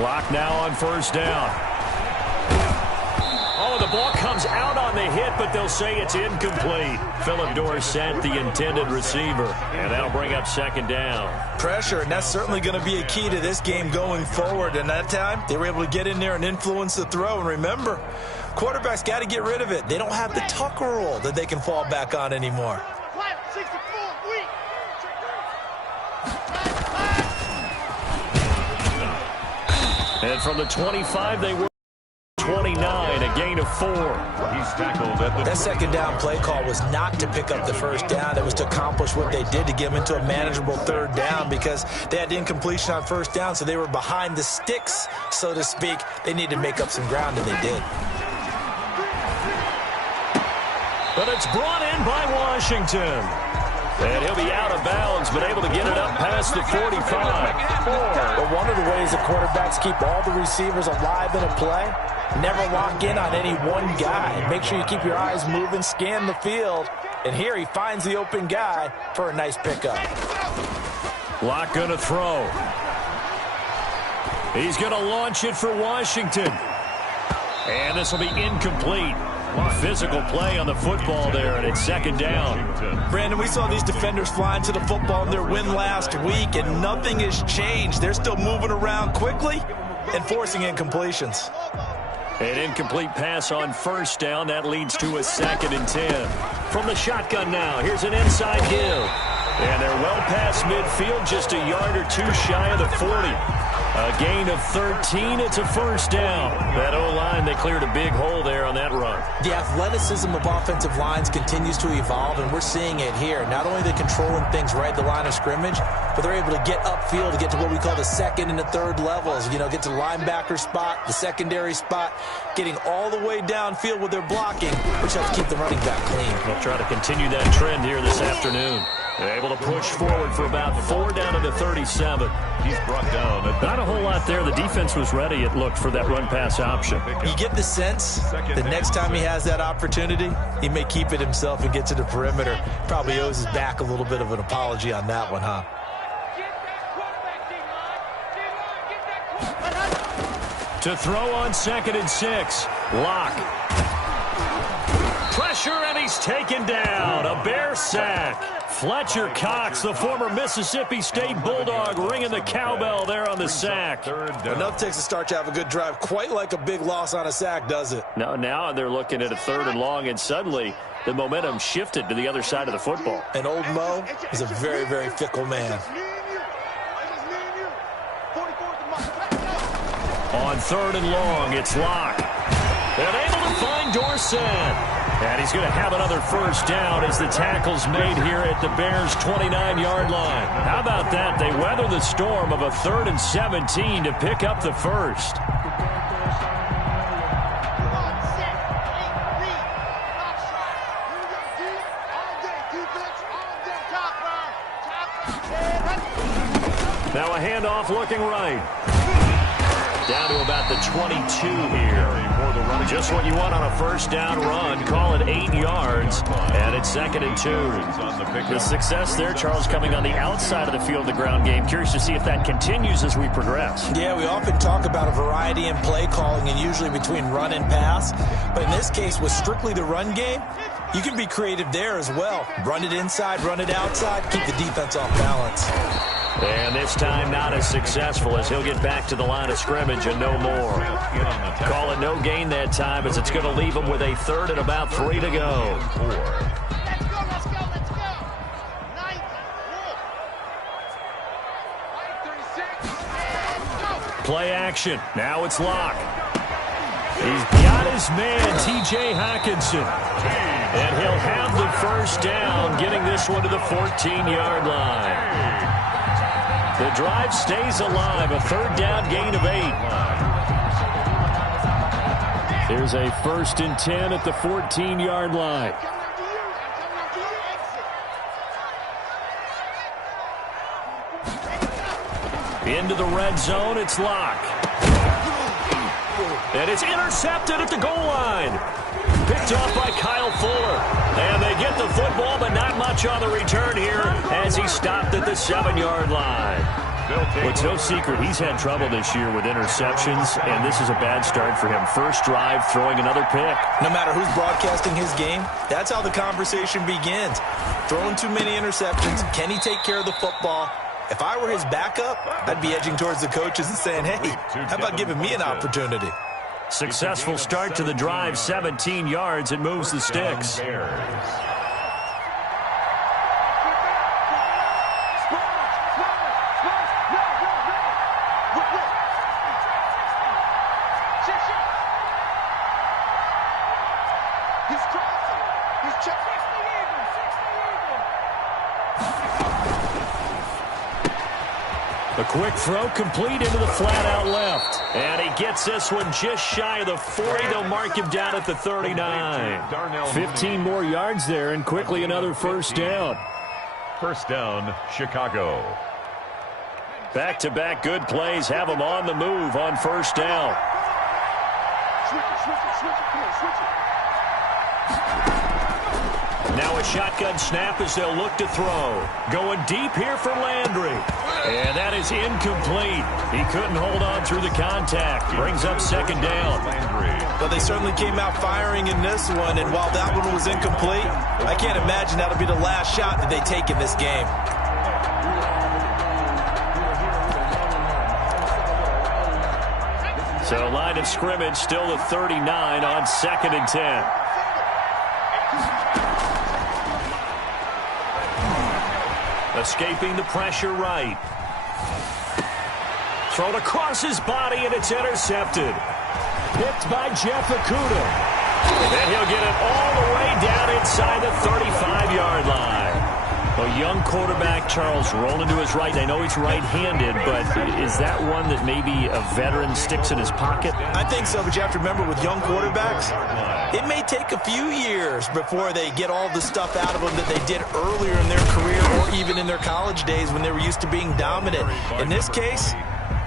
Lock now on first down. Oh, the ball comes out on the hit, but they'll say it's incomplete. Philip Dorsett, the intended receiver, and that'll bring up second down. Pressure, and that's certainly going to be a key to this game going forward. And that time, they were able to get in there and influence the throw. And remember, quarterbacks got to get rid of it. They don't have the Tucker rule that they can fall back on anymore. And from the 25, they were 29, a gain of 4. He's tackled at the... That second down play call was not to pick up the first down. It was to accomplish what they did to get them into a manageable third down because they had incompletion on first down, so they were behind the sticks, so to speak. They needed to make up some ground, and they did. But it's brought in by Washington. And he'll be out of bounds, but able to get it up past the 45. But one of the ways the quarterbacks keep all the receivers alive in a play, never lock in on any one guy. Make sure you keep your eyes moving, scan the field. And here he finds the open guy for a nice pickup. Lock going to throw. He's going to launch it for Washington. And this will be incomplete. Physical play on the football there, and it's second down. Brandon, we saw these defenders flying to the football in their win last week, and nothing has changed. They're still moving around quickly and forcing incompletions. An incomplete pass on first down. That leads to a 2nd and 10. From the shotgun now, here's an inside give. And they're well past midfield, just a yard or two shy of the 40. A gain of 13, it's a first down. That O-line, they cleared a big hole there on that run. The athleticism of offensive lines continues to evolve, and we're seeing it here. Not only are they controlling things right at the line of scrimmage, but they're able to get upfield to get to what we call the second and the third levels. You know, get to the linebacker spot, the secondary spot, getting all the way downfield with their blocking, which helps keep the running back clean. They'll try to continue that trend here this afternoon. They're able to push forward for about 4 down to the 37. He's brought down. Not a whole lot there. The defense was ready, it looked, for that run-pass option. You get the sense the next time he has that opportunity, he may keep it himself and get to the perimeter. Probably owes his back a little bit of an apology on that one, huh? To throw on 2nd and 6. Lock. Pressure, and he's taken down. A Bear sack. Fletcher Cox, the former Mississippi State Bulldog, ringing the cowbell there on the sack. Enough takes to start to have a good drive. Quite like a big loss on a sack, does it? Now they're looking at a 3rd and long, and suddenly the momentum shifted to the other side of the football. And old Mo is a very, very fickle man. On 3rd and long, it's Lock. And able to find Dorsett. And he's going to have another first down as the tackle's made here at the Bears' 29-yard line. How about that? They weather the storm of a 3rd and 17 to pick up the first. Now a handoff looking right. Down to about the 22 here. Just what you want on a first down run. Call it 8 yards. And it's 2nd and 2. The success there, Charles, coming on the outside of the field, the ground game. Curious to see if that continues as we progress. Yeah, we often talk about a variety in play calling and usually between run and pass. But in this case, with strictly the run game, you can be creative there as well. Run it inside, run it outside, keep the defense off balance. And this time not as successful as he'll get back to the line of scrimmage and no more. Call it no gain that time as it's going to leave him with a 3rd and about 3 to go. Play action. Now it's Lock. He's got his man, T.J. Hockenson. And he'll have the first down, getting this one to the 14-yard line. The drive stays alive, a 3rd down gain of 8. There's a 1st and 10 at the 14-yard line. Into the red zone, it's Lock. And it's intercepted at the goal line. Picked off by Kyle Fuller. And they get the football, but not much on the return here as he stopped at the 7-yard line. Well, it's no secret he's had trouble this year with interceptions, and this is a bad start for him. First drive, throwing another pick. No matter who's broadcasting his game, that's how the conversation begins. Throwing too many interceptions. Can he take care of the football? If I were his backup, I'd be edging towards the coaches and saying, hey, how about giving me an opportunity? Successful start to the drive, 17 yards. It moves the sticks. A quick throw complete into the flat out left. And he gets this one just shy of the 40. They'll mark him down at the 39. 15 more yards there, and quickly another first down. First down, Chicago. Back-to-back good plays have them on the move on first down. Now a shotgun snap as they'll look to throw. Going deep here for Landry. And that is incomplete. He couldn't hold on through the contact. Brings up second down. But they certainly came out firing in this one, and while that one was incomplete, I can't imagine that'll be the last shot that they take in this game. So line of scrimmage still the 39 on 2nd and 10. Escaping the pressure right. Thrown across his body, and it's intercepted. Picked by Jeff Okudah. And he'll get it all the way down inside the 35-yard line. A young quarterback, Charles, rolling to his right. I know he's right-handed, but is that one that maybe a veteran sticks in his pocket? I think so, but you have to remember with young quarterbacks, it may take a few years before they get all the stuff out of them that they did earlier in their career or even in their college days when they were used to being dominant. In this case,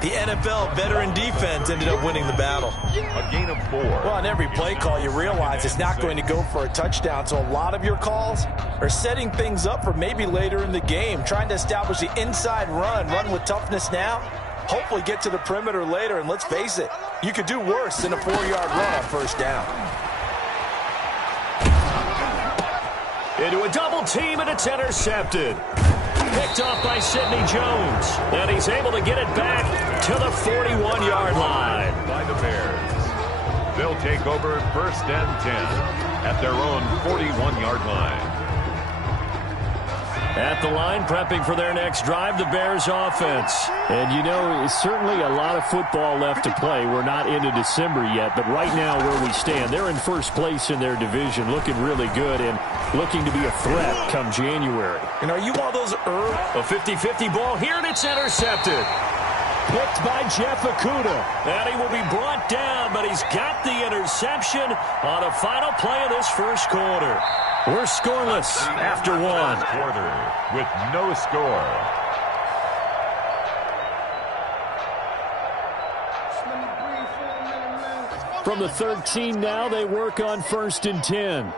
the NFL veteran defense ended up winning the battle. A gain of 4. Well, on every play call, you realize it's not going to go for a touchdown, so a lot of your calls are setting things up for maybe later in the game, trying to establish the inside run with toughness now, hopefully get to the perimeter later, and let's face it, you could do worse than a 4-yard run on first down. Into a double team, and it's intercepted. Picked off by Sidney Jones. And he's able to get it back to the 41-yard line. By the Bears. They'll take over 1st and 10 at their own 41-yard line. At the line, prepping for their next drive, the Bears offense. And, you know, certainly a lot of football left to play. We're not into December yet, but right now where we stand, they're in first place in their division, looking really good and looking to be a threat come January. And are you one of those early? A 50-50 ball here, and it's intercepted. Picked by Jeff Okudah. And he will be brought down, but he's got the interception on a final play of this first quarter. We're scoreless after one. Quarter with no score. From the 13 now, they work on 1st and 10.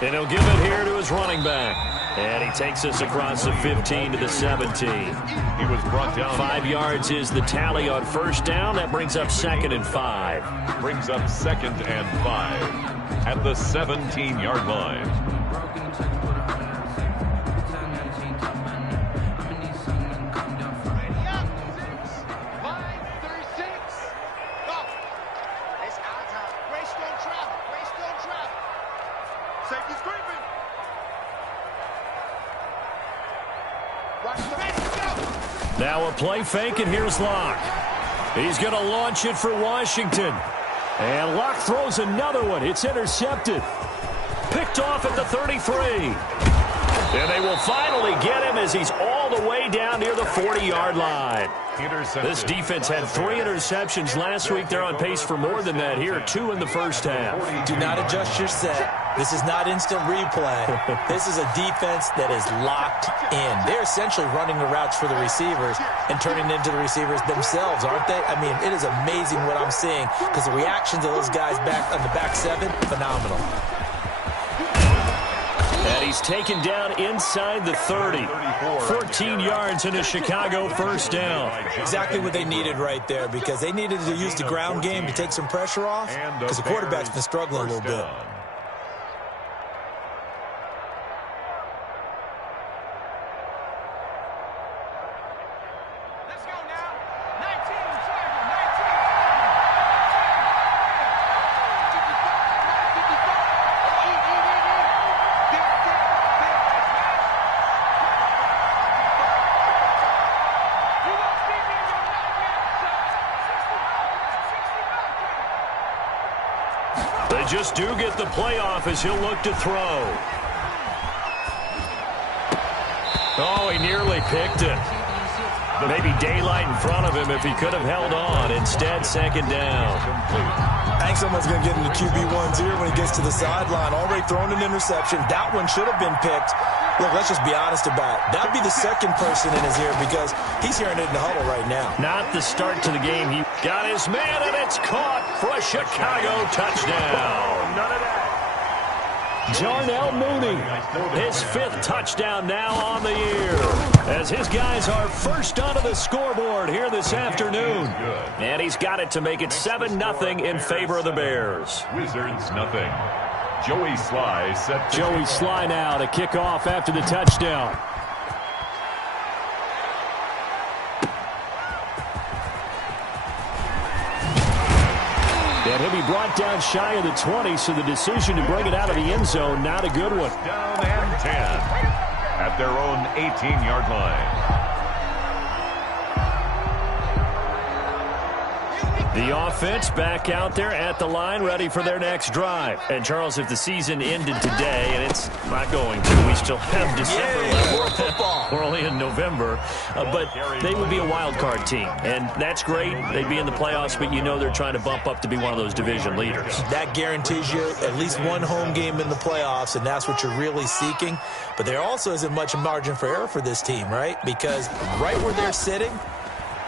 And he'll give it here to his running back. And he takes us across the 15 to the 17. He was brought down. 5 yards is the tally on first down. That brings up 2nd and 5. Brings up 2nd and 5 at the 17-yard line. Now a play fake, and here's Locke. He's going to launch it for Washington. And Locke throws another one. It's intercepted. Picked off at the 33. And they will finally get him as he's all the way down near the 40-yard line. This defense had 3 interceptions last week. They're on pace for more than that here, 2 in the first half. Do not adjust your set. This is not instant replay. This is a defense that is locked in. They're essentially running the routes for the receivers and turning into the receivers themselves, aren't they? I mean, it is amazing what I'm seeing because the reactions of those guys back on the back 7, phenomenal. And he he's taken down inside the 30. 14 yards in a Chicago first down. Exactly what they needed right there, because they needed to use the ground game to take some pressure off, because the quarterback's been struggling a little bit. They just do get the playoff as he'll look to throw. Oh, he nearly picked it. Maybe daylight in front of him if he could have held on. Instead, second down. I think someone's going to get into QB1's ear when he gets to the sideline. Already thrown an interception. That one should have been picked. Look, let's just be honest about it. That would be the second person in his ear, because he's hearing it in the huddle right now. Not the start to the game. He got his man, and it's caught for a Chicago touchdown. None of that. Darnell Mooney, his 5th touchdown now on the year, as his guys are first onto the scoreboard here this afternoon. And he's got it to make it 7-0 in favor of the Bears. Wizards nothing. Joey Sly set. Joey Sly now to kick off after the touchdown. And he'll be brought down shy of the 20, so the decision to bring it out of the end zone, not a good one. Down and 10 at their own 18-yard line. The offense back out there at the line, ready for their next drive. And, Charles, if the season ended today, and it's not going to, we still have December left. We're only in November. But they would be a wild card team. And that's great. They'd be in the playoffs, but you know they're trying to bump up to be one of those division leaders. That guarantees you at least one home game in the playoffs, and that's what you're really seeking. But there also isn't much margin for error for this team, right? Because right where they're sitting,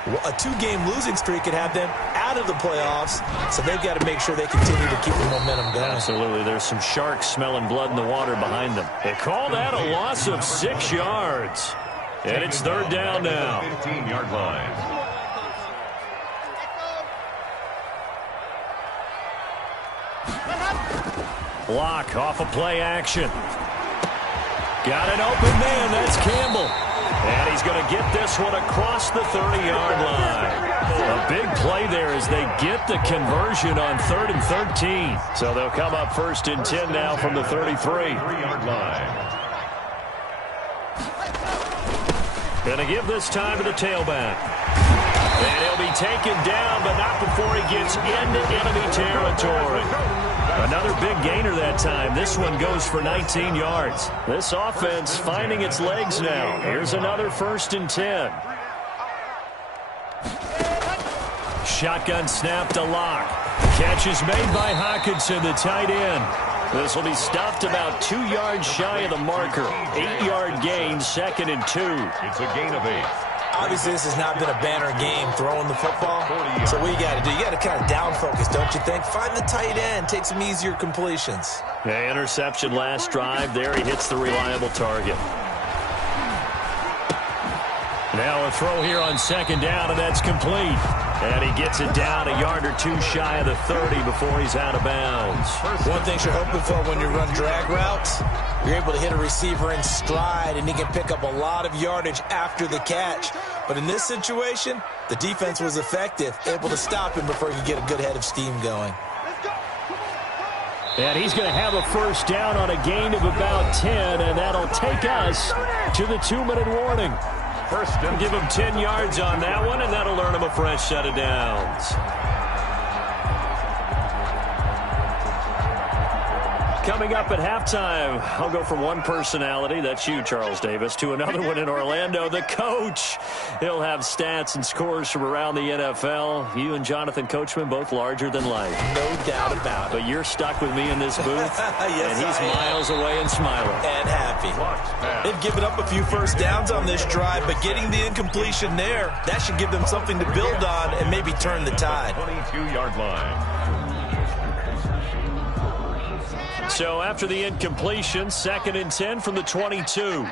a 2-game losing streak could have them out of the playoffs, so they've got to make sure they continue to keep the momentum going. Absolutely. There's some sharks smelling blood in the water behind them. They call that a loss of 6 yards. And it's 3rd down now. 15-yard line. Block off a play action. Got an open man. That's Campbell. And he's going to get this one across the 30-yard line. A big play there as they get the conversion on 3rd and 13. So they'll come up 1st and 10 now from the 33. 3-yard line. Going to give this time to the tailback. And he'll be taken down, but not before he gets into enemy territory. Another big gainer that time. This one goes for 19 yards. This offense finding its legs now. Here's another 1st and 10. Shotgun snap to Locke. Catch is made by Hockenson, the tight end. This will be stopped about 2 yards shy of the marker. 8-yard gain, 2nd and 2. It's a gain of 8. Obviously, this has not been a banner game throwing the football. So what you got to do, you got to kind of down focus, don't you think? Find the tight end, take some easier completions. Yeah, interception last drive. There he hits the reliable target. Now a throw here on 2nd down, and that's complete. And he gets it down a yard or 2 shy of the 30 before he's out of bounds. One thing you're hoping for when you run drag routes, you're able to hit a receiver in stride, and he can pick up a lot of yardage after the catch. But in this situation, the defense was effective, able to stop him before he could get a good head of steam going. And he's going to have a 1st down on a gain of about 10, and that'll take us to the 2-minute warning. First, and give him 10 yards on that one, and that'll earn him a fresh set of downs. Coming up at halftime, I'll go from one personality, that's you, Charles Davis, to another one in Orlando, the coach. He'll have stats and scores from around the NFL. You and Jonathan Coachman, both larger than life. No doubt about it. But you're stuck with me in this booth, yes, and he's miles away and smiling. And happy. They've given up a few 1st downs on this drive, but getting the incompletion there, that should give them something to build on and maybe turn the tide. 22-yard line. So after the incompletion, 2nd and 10 from the 22.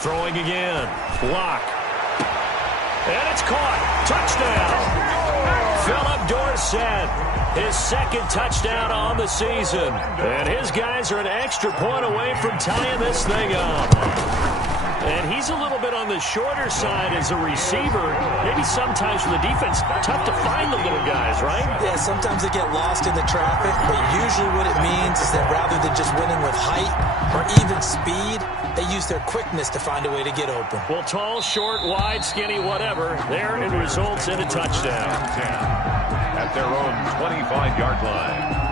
Throwing again. Block. And it's caught. Touchdown. Philip Dorsett, his 2nd touchdown on the season. And his guys are an extra point away from tying this thing up. And he's a little bit on the shorter side as a receiver. Maybe sometimes for the defense, tough to find the little guys, right? Yeah, sometimes they get lost in the traffic, but usually what it means is that rather than just winning with height or even speed, they use their quickness to find a way to get open. Well, tall, short, wide, skinny, whatever, there it results in a touchdown. At their own 25-yard line.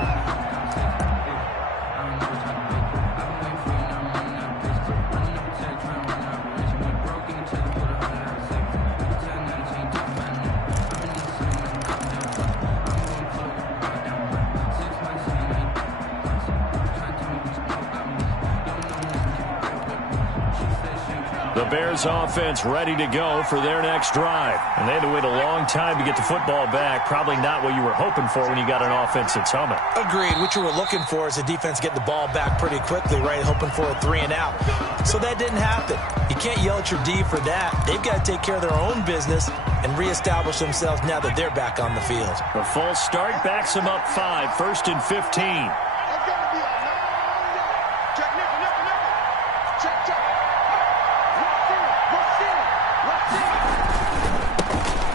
The Bears offense ready to go for their next drive. And they had to wait a long time to get the football back. Probably not what you were hoping for when you got an offense that's humming. Agreed. What you were looking for is the defense get the ball back pretty quickly, right? Hoping for a 3-and-out. So that didn't happen. You can't yell at your D for that. They've got to take care of their own business and reestablish themselves now that they're back on the field. The false start backs them up 5, 1st and 15.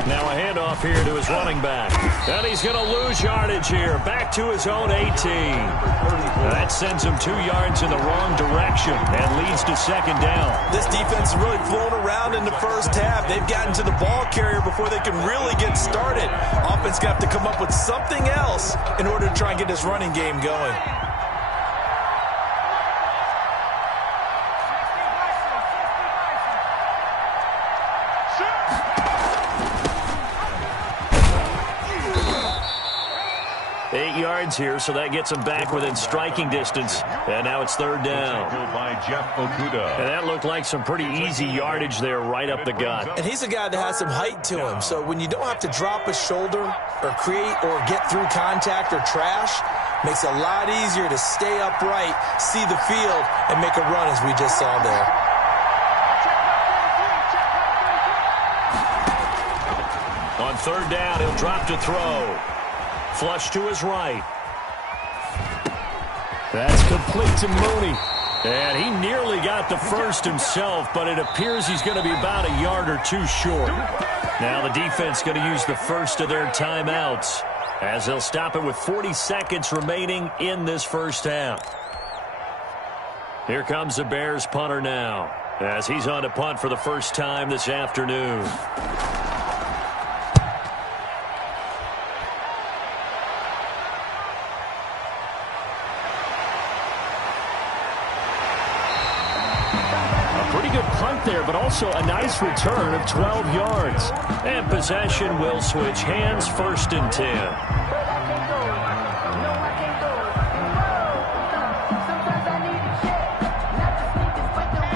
Now a handoff here to his running back. And he's going to lose yardage here. Back to his own 18. That sends him 2 yards in the wrong direction and leads to 2nd down. This defense is really flown around in the first half. They've gotten to the ball carrier before they can really get started. Offense got to come up with something else in order to try and get this running game going. Here, so that gets him back within striking distance. And now it's 3rd down. By Jeff Okudah. And that looked like some pretty easy yardage there right up the gut. And he's a guy that has some height to him. So when you don't have to drop a shoulder or create or get through contact or trash, makes it a lot easier to stay upright, see the field, and make a run as we just saw there. On 3rd down, he'll drop to throw. Flush to his right. That's complete to Mooney. And he nearly got the first himself, but it appears he's going to be about a yard or 2 short. Now the defense going to use the first of their timeouts as they'll stop it with 40 seconds remaining in this first half. Here comes the Bears punter now as he's on to punt for the first time this afternoon. There, but also a nice return of 12 yards. And possession will switch hands, 1st and 10.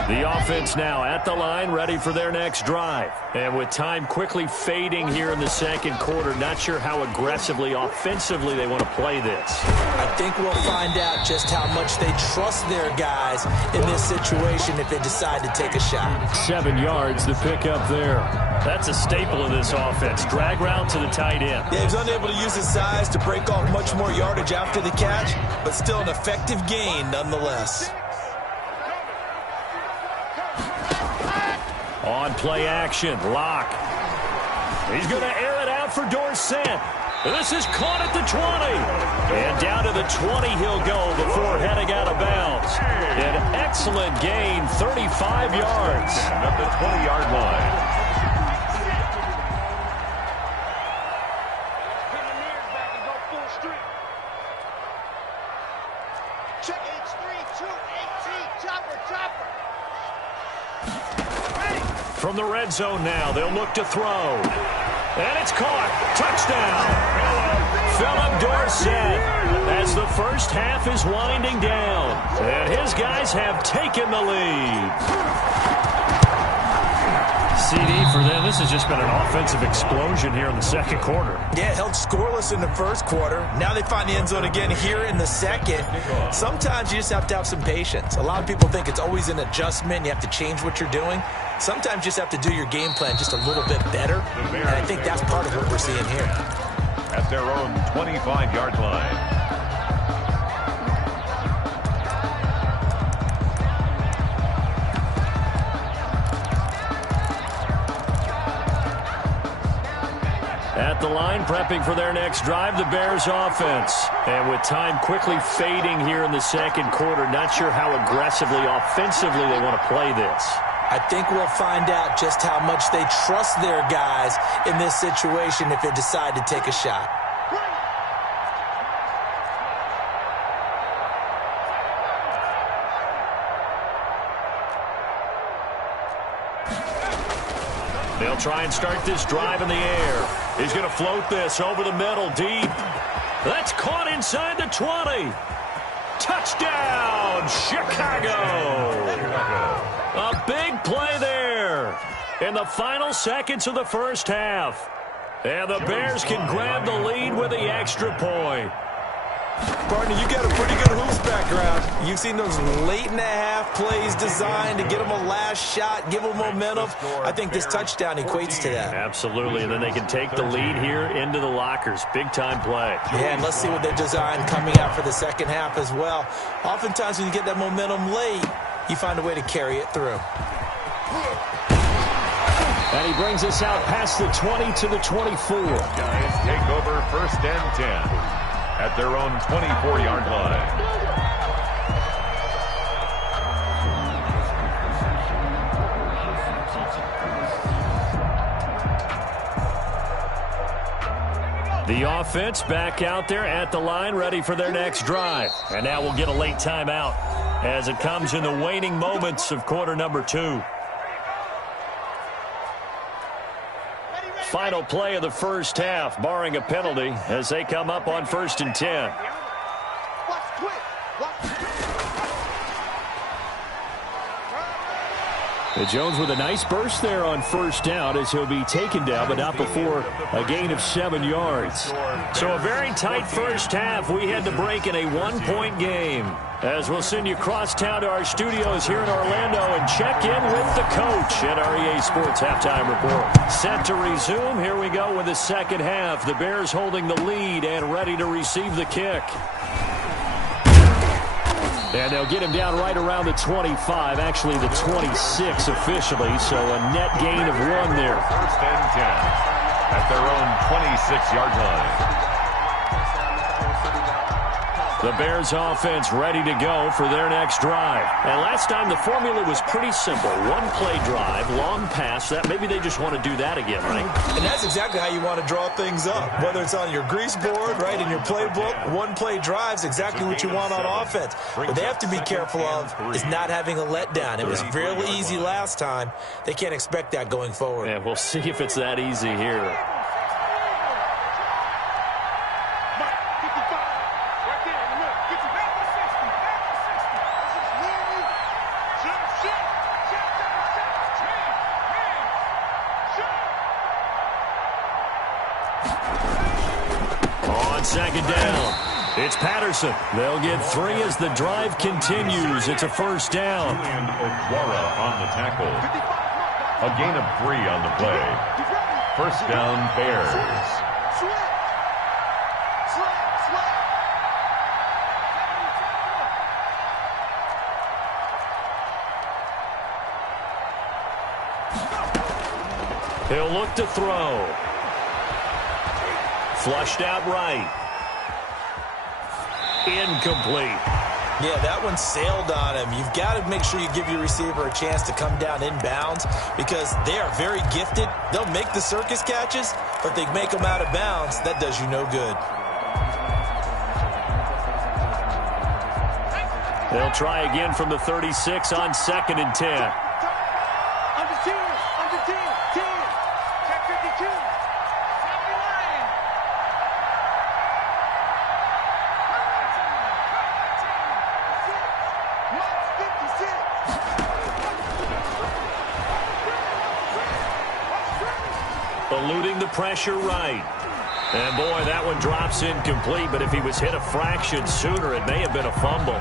The offense now at the line, ready for their next drive. And with time quickly fading here in the 2nd quarter, not sure how aggressively, offensively they want to play this. I think we'll find out just how much they trust their guys in this situation if they decide to take a shot. 7 yards, the pickup there. That's a staple of this offense. Drag route to the tight end. Yeah, he's unable to use his size to break off much more yardage after the catch, but still an effective gain nonetheless. On play action, Locke. He's going to air it out for Dorsett. This is caught at the 20. And down to the 20 he'll go before heading out of bounds. An excellent gain, 35 yards. At the 20-yard line. From the red zone now, they'll look to throw. And it's caught. Touchdown. Philip Dorsett as the first half is winding down. And his guys have taken the lead. CD for them. This has just been an offensive explosion here in the second quarter. Yeah, held scoreless in the first quarter. Now they find the end zone again here in the second. Sometimes you just have to have some patience. A lot of people think it's always an adjustment. You have to change what you're doing. Sometimes you just have to do your game plan just a little bit better. And I think that's part of what we're seeing here. At their own 25-yard line. At the line, prepping for their next drive, the Bears offense. And with time quickly fading here in the second quarter, not sure how aggressively, offensively they want to play this. I think we'll find out just how much they trust their guys in this situation if they decide to take a shot. They'll try and start this drive in the air. He's going to float this over the middle, deep. That's caught inside the 20. Touchdown, Chicago. A big play there in the final seconds of the first half. And the Bears can grab the lead with the extra point. Partner, you got a pretty good hoops background. You've seen those late-in-the-half plays designed to get them a last shot, give them momentum. I think this touchdown equates to that. Absolutely, and then they can take the lead here into the lockers. Big-time play. Yeah, and let's see what they've designed coming out for the second half as well. Oftentimes when you get that momentum late, you find a way to carry it through. And he brings us out past the 20 to the 24. Guys take over first and 10. At their own 24-yard line. The offense back out there at the line, ready for their next drive. And now we'll get a late timeout as it comes in the waning moments of quarter number 2. Final play of the first half, barring a penalty, as they come up on 1st and 10. Jones with a nice burst there on first down as he'll be taken down, but not before a gain of 7 yards. So a very tight first half. We had to break in a 1-point game. As we'll send you across town to our studios here in Orlando and check in with the coach at our EA Sports Halftime Report. Set to resume. Here we go with the second half. The Bears holding the lead and ready to receive the kick. And they'll get him down right around the 25, actually the 26 officially, so a net gain of 1 there. First and 10 at their own 26-yard line. The Bears offense ready to go for their next drive. And last time the formula was pretty simple. 1-play drive, long pass. That maybe they just want to do that again, right? And that's exactly how you want to draw things up. Whether it's on your grease board, right, in your playbook, 1-play drive's exactly what you want on offense. What they have to be careful of is not having a letdown. It was fairly easy last time. They can't expect that going forward. And we'll see if it's that easy here. Second down. It's Patterson. They'll get 3 as the drive continues. It's a first down. And Okwara on the tackle. A gain of 3 on the play. First down, Bears. He'll look to throw. Flushed out right. Incomplete. Yeah, that one sailed on him. You've got to make sure you give your receiver a chance to come down inbounds because they are very gifted. They'll make the circus catches, but they make them out of bounds. That does you no good. They'll try again from the 36 on 2nd and 10. Under 10, 10. Check 52. eluding the pressure right. And, boy, that one drops incomplete, but if he was hit a fraction sooner, it may have been a fumble.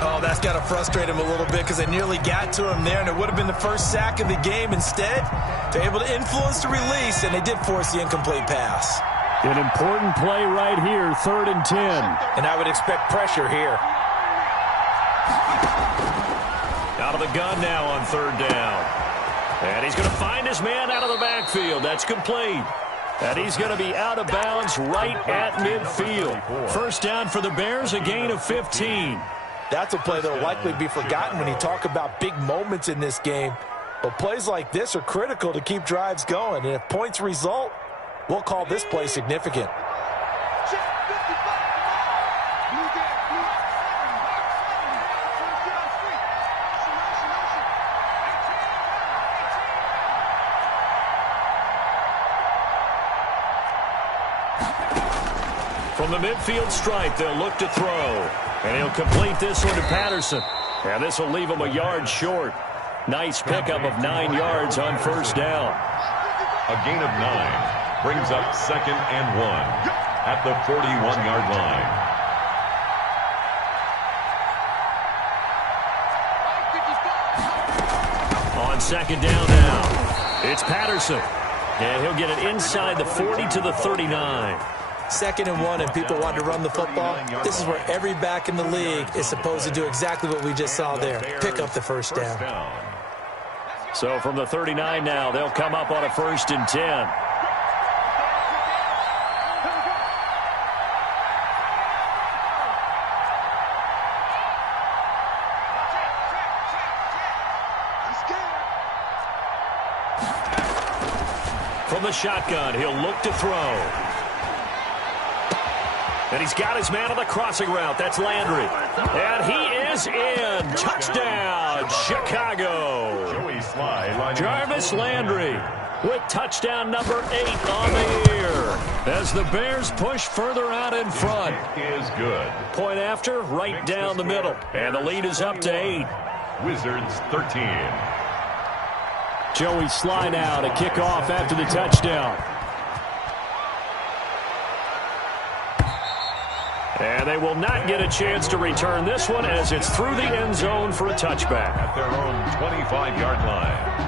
Oh, that's got to frustrate him a little bit because they nearly got to him there, and it would have been the first sack of the game. Instead, they're able to influence the release, and they did force the incomplete pass. An important play right here, 3rd and 10. And I would expect pressure here. Out of the gun now on 3rd down. And he's going to find his man out of the backfield. That's complete. And he's going to be out of bounds right at midfield. 1st down for the Bears, a gain of 15. That's a play that will likely be forgotten when you talk about big moments in this game. But plays like this are critical to keep drives going. And if points result, we'll call this play significant. From the midfield stripe, they'll look to throw. And he'll complete this one to Patterson. And this will leave him a yard short. Nice pickup of 9 yards on 1st down. A gain of 9 brings up 2nd and 1 at the 41-yard line. On 2nd down now, it's Patterson. And he'll get it inside the 40 to the 39. 2nd and 1, and people want to run the football. This is where every back in the league is supposed to do exactly what we just saw there. Pick up the 1st down. So from the 39 now, they'll come up on a 1st and 10. From the shotgun, he'll look to throw. And he's got his man on the crossing route. That's Landry. And he is in. Touchdown, Chicago. Jarvis Landry with touchdown number 8 on the year. As the Bears push further out in front. Is good. Point after, right down the middle. And the lead is up to 8. Wizards 13. Joey Sly now to kick off after the touchdown. And they will not get a chance to return this one as it's through the end zone for a touchback. At their own 25-yard line.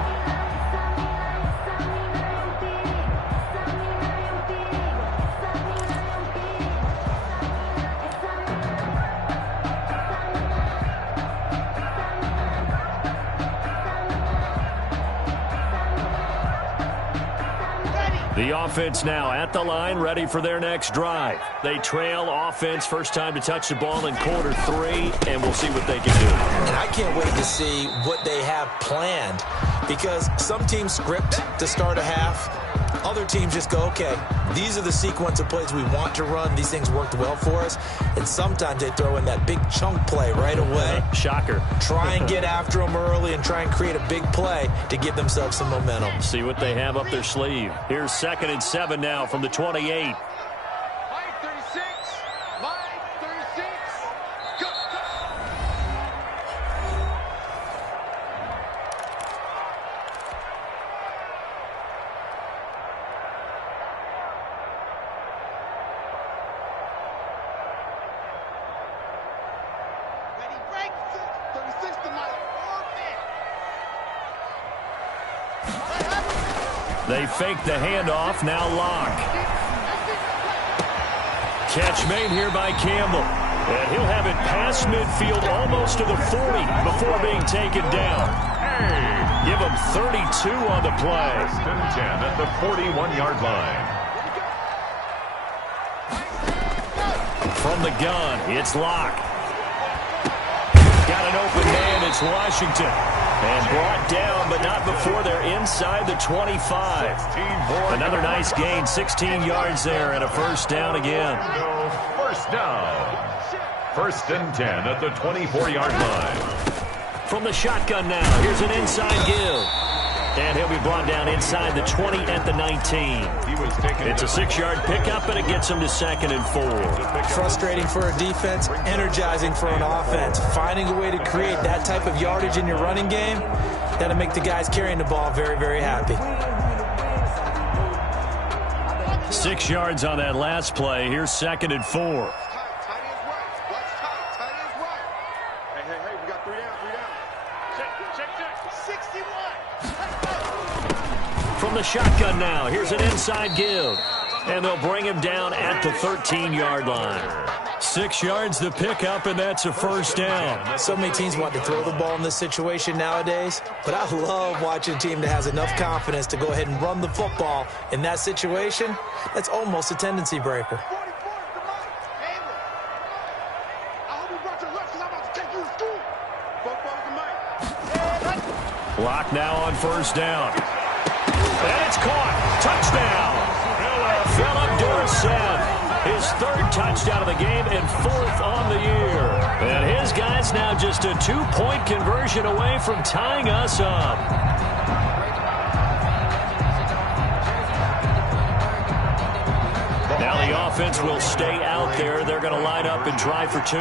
The offense now at the line, ready for their next drive. They trail offense, first time to touch the ball in quarter 3, and we'll see what they can do. And I can't wait to see what they have planned, because some teams script to start a half. Other teams just go, okay, these are the sequence of plays we want to run. These things worked well for us. And sometimes they throw in that big chunk play right away. Shocker. Try and get after them early and try and create a big play to give themselves some momentum. See what they have up their sleeve. Here's 2nd and 7 now from the 28. They fake the handoff, now Locke. Catch made here by Campbell. And he'll have it past midfield almost to the 40 before being taken down. Give him 32 on the play. 1st and 10 at the 41-yard line. From the gun, it's Locke. Got an open man, it's Washington. And brought down, but not before they're inside the 25. Another nice gain, 16 yards there, and a 1st down again. 1st down. 1st and 10 at the 24-yard line. From the shotgun now, here's an inside give. And he'll be brought down inside the 20 at the 19. It's a 6-yard pickup, and it gets him to 2nd and 4. Frustrating for a defense, energizing for an offense. Finding a way to create that type of yardage in your running game, that'll make the guys carrying the ball very, very happy. 6 yards on that last play. Here's 2nd and 4. Hey, we got 3 down. Check. 61. From the shotgun now, here's an inside give. And they'll bring him down at the 13-yard line. 6 yards to pick up, and that's a first down. So many teams want to throw the ball in this situation nowadays, but I love watching a team that has enough confidence to go ahead and run the football. In that situation, that's almost a tendency breaker. Block now on first down. And it's caught. Touchdown. Philip Dorsett. His 3rd touchdown of the game and 4th on the year. And his guys now just a 2-point conversion away from tying us up. Now the offense will stay out there. They're going to line up and try for 2.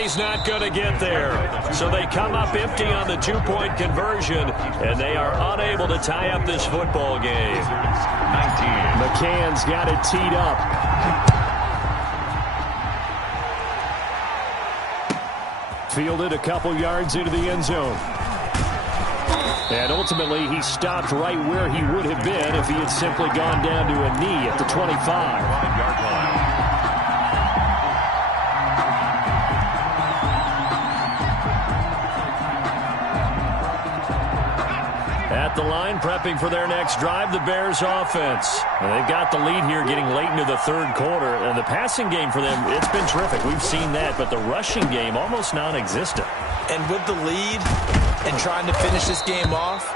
He's not going to get there. So they come up empty on the 2-point conversion, and they are unable to tie up this football game. 19. McCann's got it teed up. Fielded a couple yards into the end zone. And ultimately, he stopped right where he would have been if he had simply gone down to a knee at the 25. 5-yard line. At the line, prepping for their next drive, the Bears offense. And they've got the lead here getting late into the 3rd quarter. And the passing game for them, it's been terrific. We've seen that, but the rushing game almost non-existent. And with the lead and trying to finish this game off,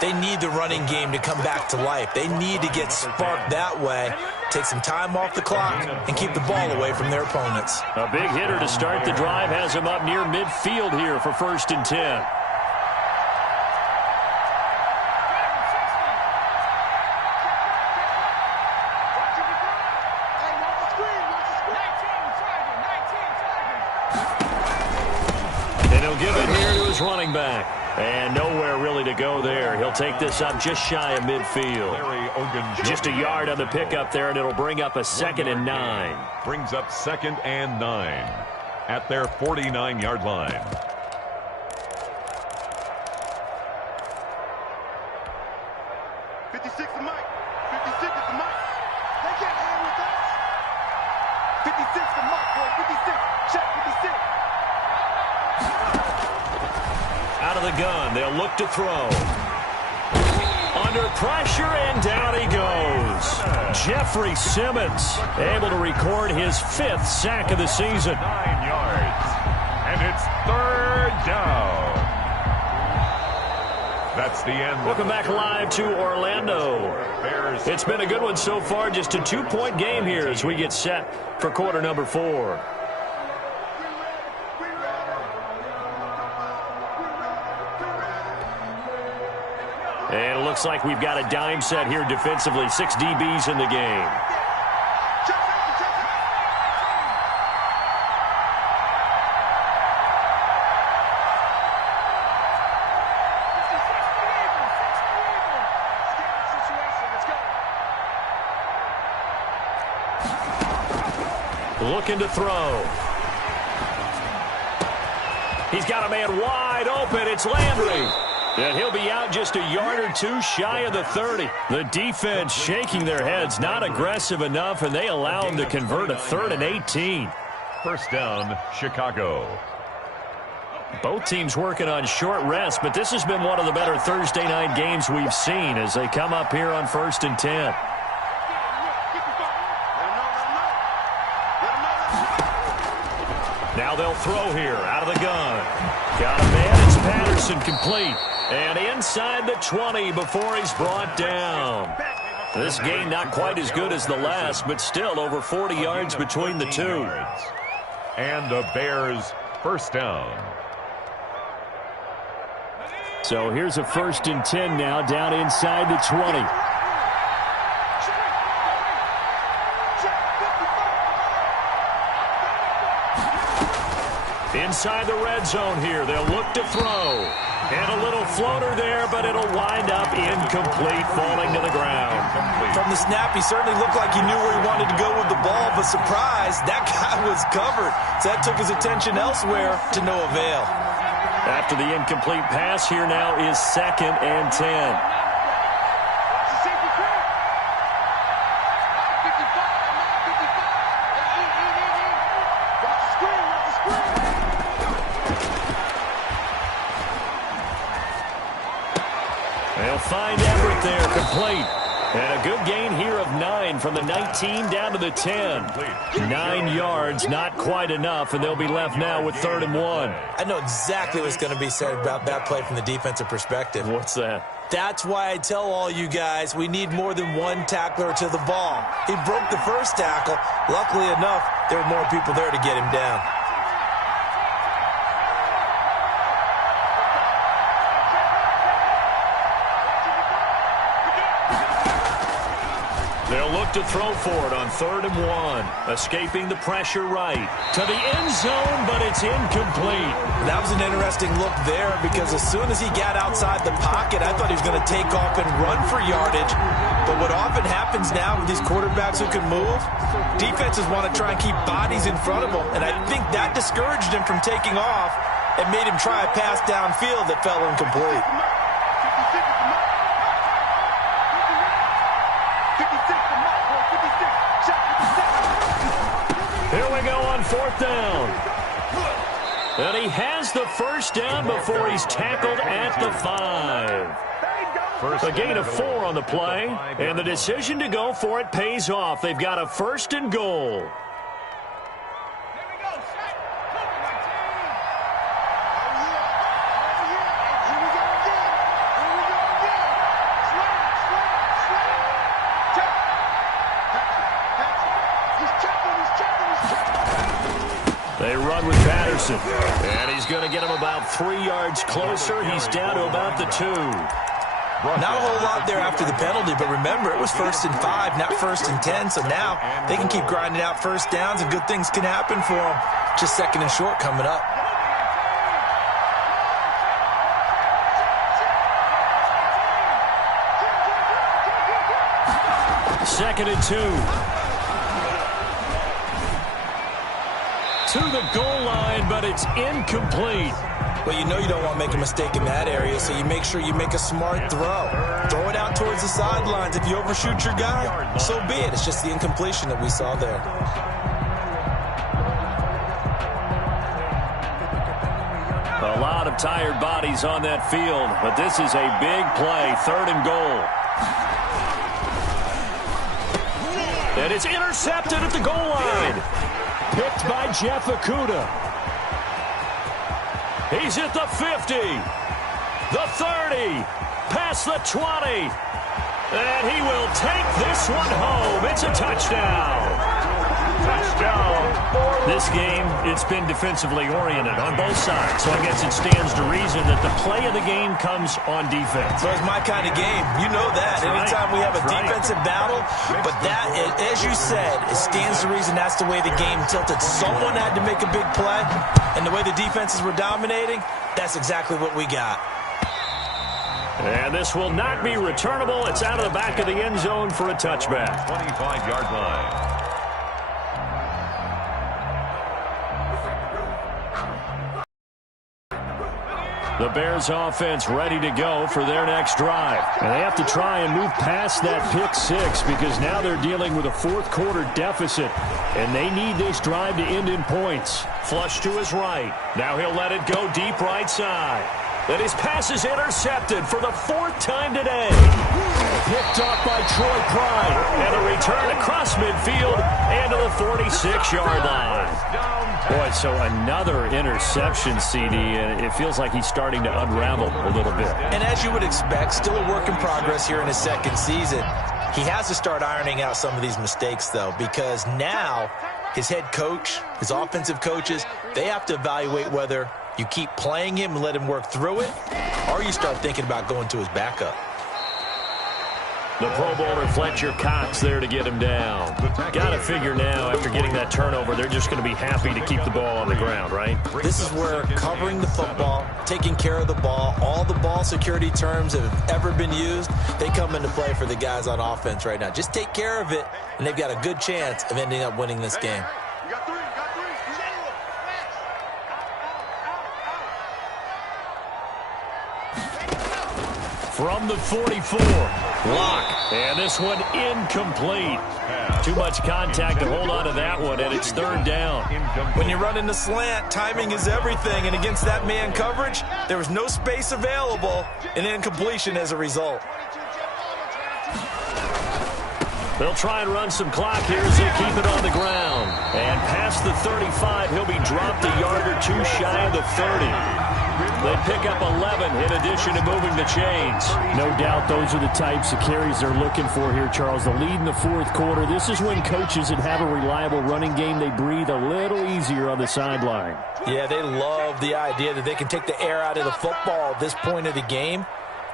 they need the running game to come back to life. They need to get sparked that way, take some time off the clock, and keep the ball away from their opponents. A big hitter to start the drive has him up near midfield here for 1st and 10. Running back. And nowhere really to go there. He'll take this up just shy of midfield. Just a yard on the pickup there, and it'll bring up a 2nd and 9. Brings up 2nd and 9 at their 49-yard line. Out of the gun, they'll look to throw. Under pressure, and down he goes. Jeffrey Simmons able to record his 5th sack of the season. 9 yards. And it's 3rd down. That's the end. Welcome back live to Orlando. It's been a good one so far. Just a 2-point game here as we get set for quarter number 4. And it looks like we've got a dime set here defensively. 6 DBs in the game. Looking to throw. He's got a man wide open. It's Landry. And he'll be out just a yard or 2 shy of the 30. The defense shaking their heads, not aggressive enough, and they allow him to convert a 3rd and 18. First down, Chicago. Both teams working on short rest, but this has been one of the better Thursday night games we've seen as they come up here on 1st and 10. Now they'll throw here out of the gun. Got a man. It's Patterson complete. And inside the 20 before he's brought down. This game not quite as good as the last, but still over 40 yards between the two. And the Bears first down. So here's a 1st and 10 now down inside the 20. Inside the red zone here, they'll look to throw. And a little floater there, but it'll wind up incomplete, falling to the ground. From the snap, he certainly looked like he knew where he wanted to go with the ball, but surprise, that guy was covered. So that took his attention elsewhere to no avail. After the incomplete pass, here now is 2nd and 10. They'll find Everett there, complete. And a good gain here of 9 from the 19 down to the 10. 9 yards, not quite enough, and they'll be left now with 3rd and 1. I know exactly what's going to be said about that play from the defensive perspective. What's that? That's why I tell all you guys we need more than one tackler to the ball. He broke the first tackle. Luckily enough, there were more people there to get him down. They'll look to throw for it on 3rd and 1. Escaping the pressure right. To the end zone, but it's incomplete. That was an interesting look there because as soon as he got outside the pocket, I thought he was going to take off and run for yardage. But what often happens now with these quarterbacks who can move, defenses want to try and keep bodies in front of them. And I think that discouraged him from taking off and made him try a pass downfield that fell incomplete. Here we go on 4th down. And he has the first down before he's tackled at the 5. A gain of 4 on the play, and the decision to go for it pays off. They've got a 1st and goal. They run with Patterson, and he's going to get him about 3 yards closer. He's down to about the 2. Not a whole lot there after the penalty, but remember, it was 1st and 5, not 1st and 10, so now they can keep grinding out first downs, and good things can happen for them. Just 2nd and short coming up. Second and 2. To the goal line, but it's incomplete. Well, you know you don't want to make a mistake in that area, so you make sure you make a smart throw. Throw it out towards the sidelines. If you overshoot your guy, so be it. It's just the incompletion that we saw there. A lot of tired bodies on that field, but this is a big play. 3rd and goal. And it's intercepted at the goal line. Picked by Jeff Okudah. He's at the 50, the 30, past the 20. And he will take this one home. It's a touchdown. Touchdown. This game, it's been defensively oriented on both sides. So I guess it stands to reason that the play of the game comes on defense. So it's my kind of game. You know that. Anytime we have a defensive battle, but that, as you said, it stands to reason that's the way the game tilted. Someone had to make a big play, and the way the defenses were dominating, that's exactly what we got. And this will not be returnable. It's out of the back of the end zone for a touchback. 25-yard line. The Bears offense ready to go for their next drive. And they have to try and move past that pick 6 because now they're dealing with a 4th quarter deficit. And they need this drive to end in points. Flush to his right. Now he'll let it go deep right side. Then his pass is intercepted for the 4th time today. Picked off by Troy Pride. And a return across midfield and to the 46-yard line. Boy, so another interception, CD, and it feels like he's starting to unravel a little bit. And as you would expect, still a work in progress here in his 2nd season. He has to start ironing out some of these mistakes, though, because now his head coach, his offensive coaches, they have to evaluate whether you keep playing him and let him work through it, or you start thinking about going to his backup. The Pro Bowler Fletcher Cox there to get him down. Got to figure now, after getting that turnover, they're just going to be happy to keep the ball on the ground, right? This is where covering the football, taking care of the ball, all the ball security terms that have ever been used, they come into play for the guys on offense right now. Just take care of it, and they've got a good chance of ending up winning this game. You got three. From the 44, Locke, and this one incomplete. Too much contact to hold on to that one, and it's third down. When you run in the slant, timing is everything, and against that man coverage, there was no space available, and incompletion as a result. They'll try and run some clock here as they keep it on the ground. And past the 35, he'll be dropped a yard or two shy of the 30. They pick up 11 in addition to moving the chains. No doubt those are the types of carries they're looking for here, Charles. The lead in the fourth quarter. This is when coaches that have a reliable running game, they breathe a little easier on the sideline. Yeah, they love the idea that they can take the air out of the football at this point of the game.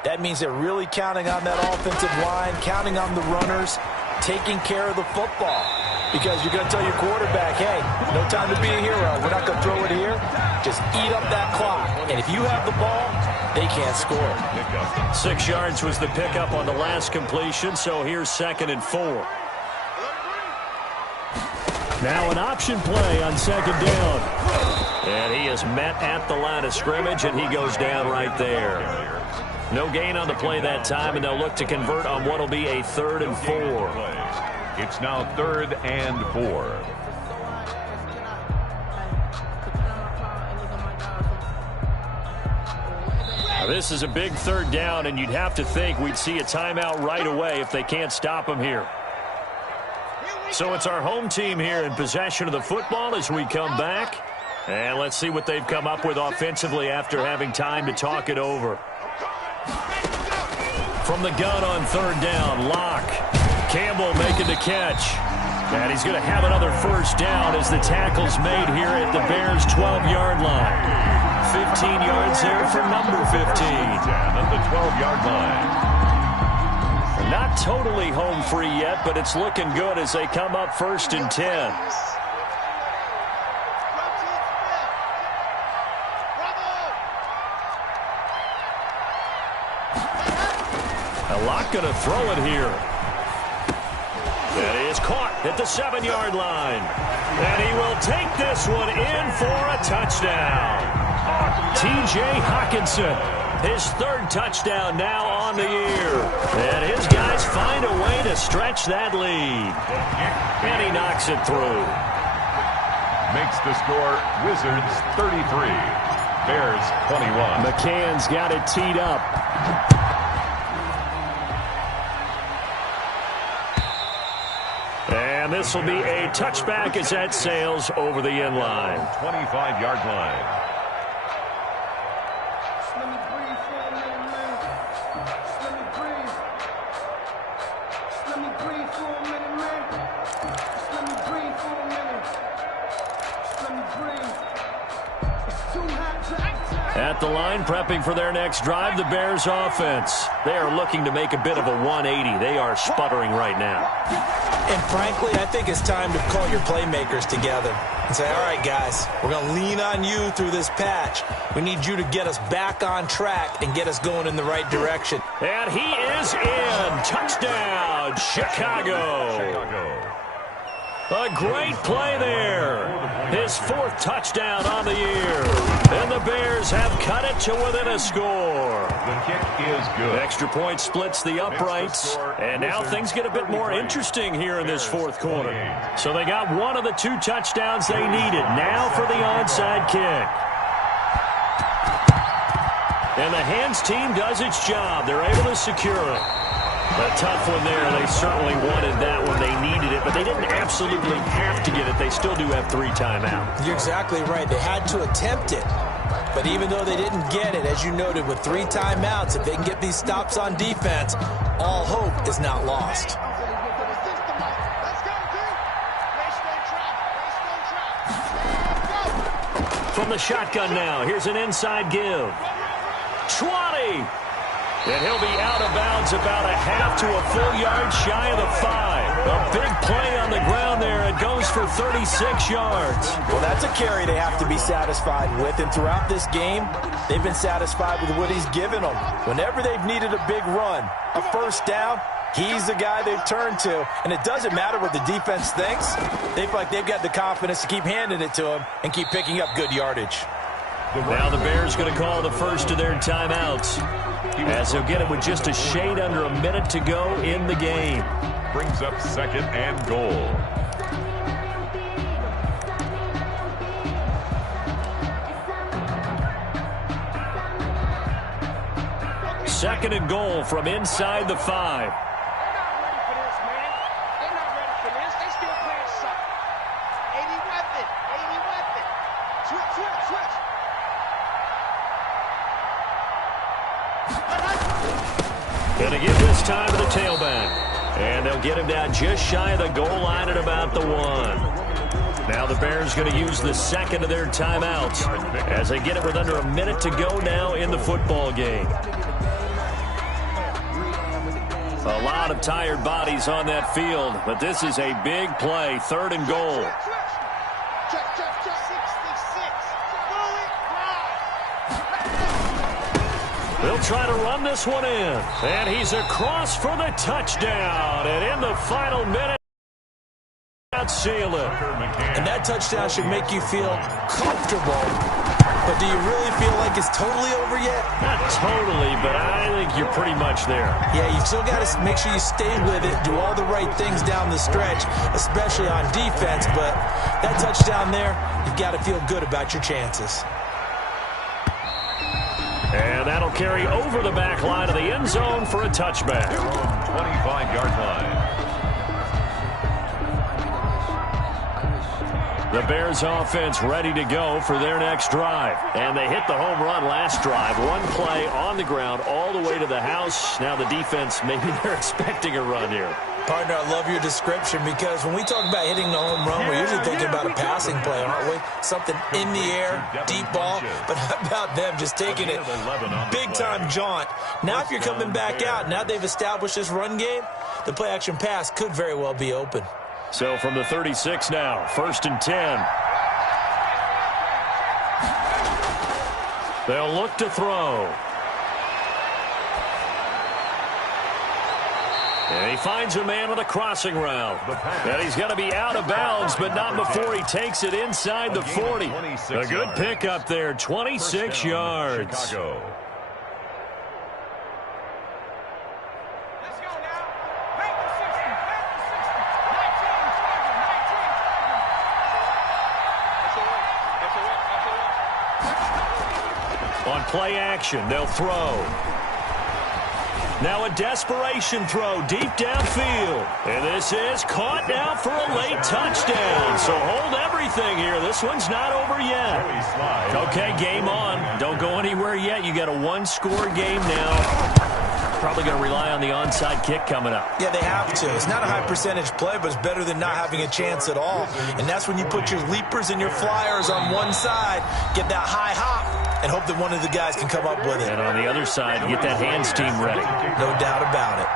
That means they're really counting on that offensive line, counting on the runners, taking care of the football. Because you're going to tell your quarterback, hey, no time to be a hero. We're not going to throw it here. Just eat up that clock. And if you have the ball, they can't score. 6 yards was the pickup on the last completion, so here's 2nd and 4. Now an option play on 2nd down. And he is met at the line of scrimmage, and he goes down right there. No gain on the play that time, and they'll look to convert on what will be a 3rd and 4. It's now 3rd and 4. Now, this is a big 3rd down, and you'd have to think we'd see a timeout right away if they can't stop him here. So it's our home team here in possession of the football as we come back. And let's see what they've come up with offensively after having time to talk it over. From the gun on 3rd down, Locke. Campbell making the catch. And he's going to have another 1st down as the tackle's made here at the Bears' 12-yard line. 15 yards there for number 15. At the 12-yard line. Not totally home free yet, but it's looking good as they come up 1st and 10. Locke going to throw it here. And he is caught at the 7-yard line. And he will take this one in for a touchdown. T.J. Hockenson, his 3rd touchdown now on the year. And his guys find a way to stretch that lead. And he knocks it through. Makes the score Wizards 33. Bears 21. McCann's got it teed up. And this will be a touchback as that sails over the end line. 25-yard line. Let me breathe for a minute, man. Let me breathe. Let me breathe for a minute, man. Let me breathe for a minute. Let me breathe. It's too hot to act. At the line, prepping for their next drive, the Bears offense. They are looking to make a bit of a 180. They are sputtering right now. And frankly, I think it's time to call your playmakers together and say, all right, guys, we're going to lean on you through this patch. We need you to get us back on track and get us going in the right direction. And he is in. Touchdown, Chicago. A great play there. His 4th touchdown on the year. And the Bears have cut it to within a score. The kick is good. Extra point splits the uprights. And now things get a bit more interesting here in this 4th quarter. So they got one of the 2 touchdowns they needed. Now for the onside kick. And the hands team does its job. They're able to secure it. A tough one there. They certainly wanted that when they needed it, but they didn't absolutely have to get it. They still do have 3 timeouts. You're exactly right. They had to attempt it. But even though they didn't get it, as you noted, with 3 timeouts, if they can get these stops on defense, all hope is not lost. From the shotgun now, here's an inside give. 20. And he'll be out of bounds about a half to a full yard shy of the 5. A big play on the ground there. It goes for 36 yards. Well, that's a carry they have to be satisfied with. And throughout this game, they've been satisfied with what he's given them. Whenever they've needed a big run, a first down, he's the guy they've turned to. And it doesn't matter what the defense thinks. They feel like they've got the confidence to keep handing it to him and keep picking up good yardage. Now the Bears going to call the first of their timeouts, as they'll get it with just a shade under a minute to go in the game. Brings up 2nd and goal. Second and goal from inside the 5. Going to give this time to the tailback. And they'll get him down just shy of the goal line at about the 1. Now the Bears going to use the second of their timeouts as they get it with under a minute to go now in the football game. A lot of tired bodies on that field, but this is a big play. 3rd and goal. They'll try to run this one in. And he's across for the touchdown. And in the final minute, seal it. And that touchdown should make you feel comfortable. But do you really feel like it's totally over yet? Not totally, but I think you're pretty much there. Yeah, you've still got to make sure you stay with it, do all the right things down the stretch, especially on defense. But that touchdown there, you've got to feel good about your chances. And that'll carry over the back line of the end zone for a touchback. 25-yard line. The Bears offense ready to go for their next drive. And they hit the home run last drive. One play on the ground all the way to the house. Now the defense, maybe they're expecting a run here. Partner, I love your description because when we talk about hitting the home run, we're usually thinking about a passing play, aren't we? Something in the air, deep ball. But how about them just taking it big-time jaunt? Now if you're coming back out, now they've established this run game, the play-action pass could very well be open. So from the 36 now, 1st and 10. They'll look to throw. And he finds a man with a crossing route. And he's going to be out of bounds, but not before he takes it inside the 40. A good pickup there, 26 yards. On play action, they'll throw. Now a desperation throw deep downfield. And this is caught now for a late touchdown. So hold everything here. This one's not over yet. Okay, game on. Don't go anywhere yet. You got a one-score game now. Probably going to rely on the onside kick coming up. Yeah, they have to. It's not a high percentage play, but it's better than not having a chance at all. And that's when you put your leapers and your flyers on one side, get that high hop, and hope that one of the guys can come up with it. And on the other side, get that hands team ready. No doubt about it.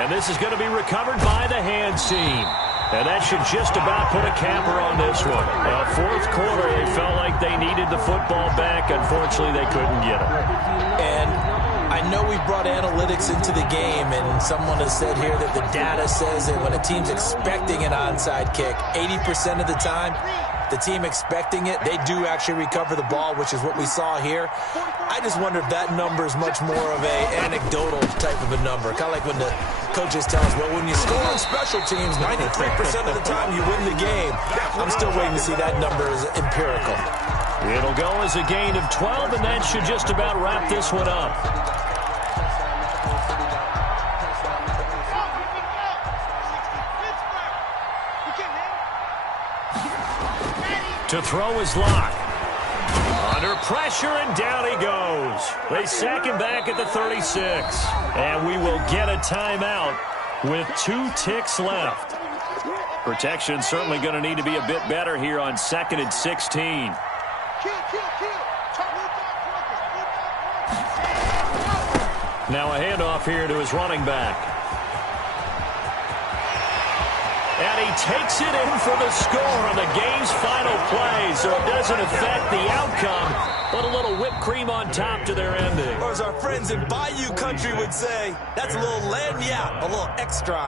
And this is going to be recovered by the hands team. And that should just about put a capper on this one. Fourth quarter, they felt like they needed the football back. Unfortunately, they couldn't get it. And I know we brought analytics into the game, and someone has said here that the data says that when a team's expecting an onside kick, 80% of the time, the team expecting it, they do actually recover the ball, which is what we saw here. I just wonder if that number is much more of a anecdotal type of a number. Kind of like when the coaches tell us, well, when you score on special teams, 93% of the time you win the game. I'm still waiting to see that number as empirical. It'll go as a gain of 12, and that should just about wrap this one up. To throw his lock. Under pressure, and down he goes. They sack him back at the 36. And we will get a timeout with 2 ticks left. Protection certainly going to need to be a bit better here on 2nd and 16. Now a handoff here to his running back. And he takes it in for the score on the game's final play, so it doesn't affect the outcome, but a little whipped cream on top to their ending. Or as our friends in Bayou Country would say, that's a little lagniappe, a little extra.